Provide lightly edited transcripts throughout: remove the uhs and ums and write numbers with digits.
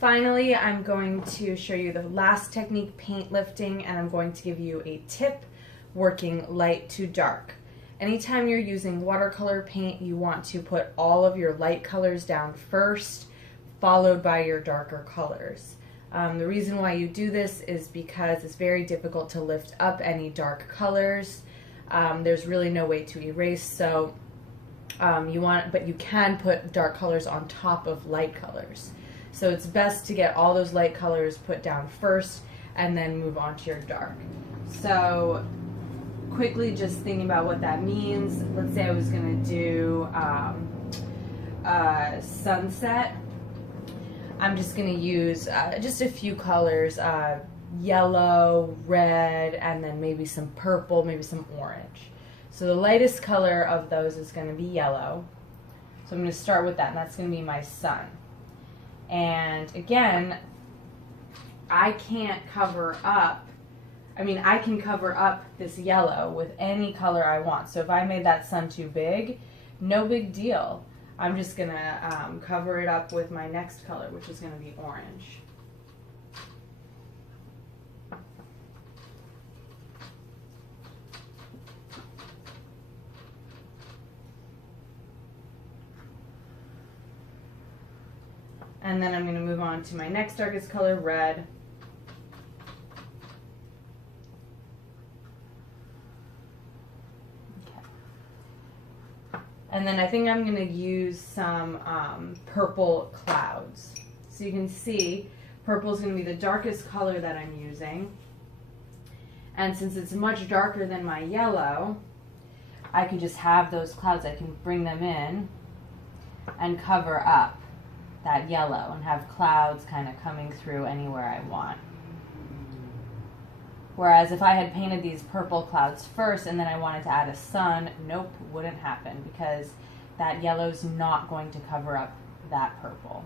Finally, I'm going to show you the last technique, paint lifting, and I'm going to give you a tip working light to dark. Anytime you're using watercolor paint, you want to put all of your light colors down first, followed by your darker colors. The reason why you do this is because it's very difficult to lift up any dark colors. There's really no way to erase, so but you can put dark colors on top of light colors. So it's best to get all those light colors put down first and then move on to your dark. So quickly just thinking about what that means, let's say I was going to do sunset. I'm just going to use just a few colors, yellow, red, and then maybe some purple, maybe some orange. So the lightest color of those is going to be yellow. So I'm going to start with that, and that's going to be my sun. And again, I can't cover up, I can cover up this yellow with any color I want. So if I made that sun too big, no big deal. I'm just going to cover it up with my next color, which is going to be orange. And then I'm going to move on to my next darkest color, red. Okay. And then I think I'm going to use some purple clouds. So you can see purple is going to be the darkest color that I'm using. And since it's much darker than my yellow, I can just have those clouds, I can bring them in and cover up that yellow and have clouds kind of coming through anywhere I want. Whereas if I had painted these purple clouds first and then I wanted to add a sun, nope, wouldn't happen because that yellow's not going to cover up that purple.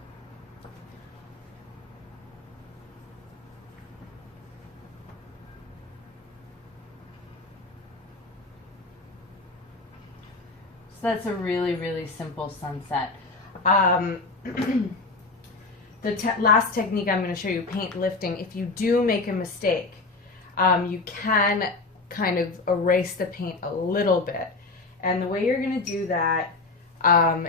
So that's a really, really simple sunset. The last technique I'm going to show you, paint lifting. If you do make a mistake, you can kind of erase the paint a little bit. And the way you're going to do that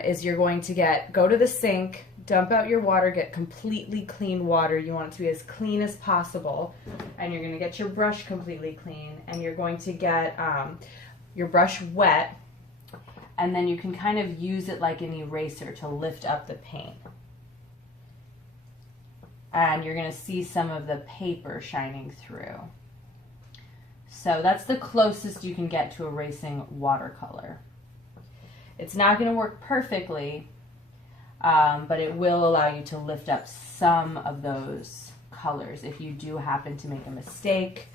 is you're going to go to the sink, dump out your water, get completely clean water. You want it to be as clean as possible. And you're going to get your brush completely clean. And you're going to get your brush wet. And then you can kind of use it like an eraser to lift up the paint. And you're going to see some of the paper shining through. So that's the closest you can get to erasing watercolor. It's not going to work perfectly, but it will allow you to lift up some of those colors if you do happen to make a mistake.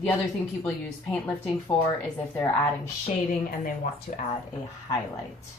The other thing people use paint lifting for is if they're adding shading and they want to add a highlight.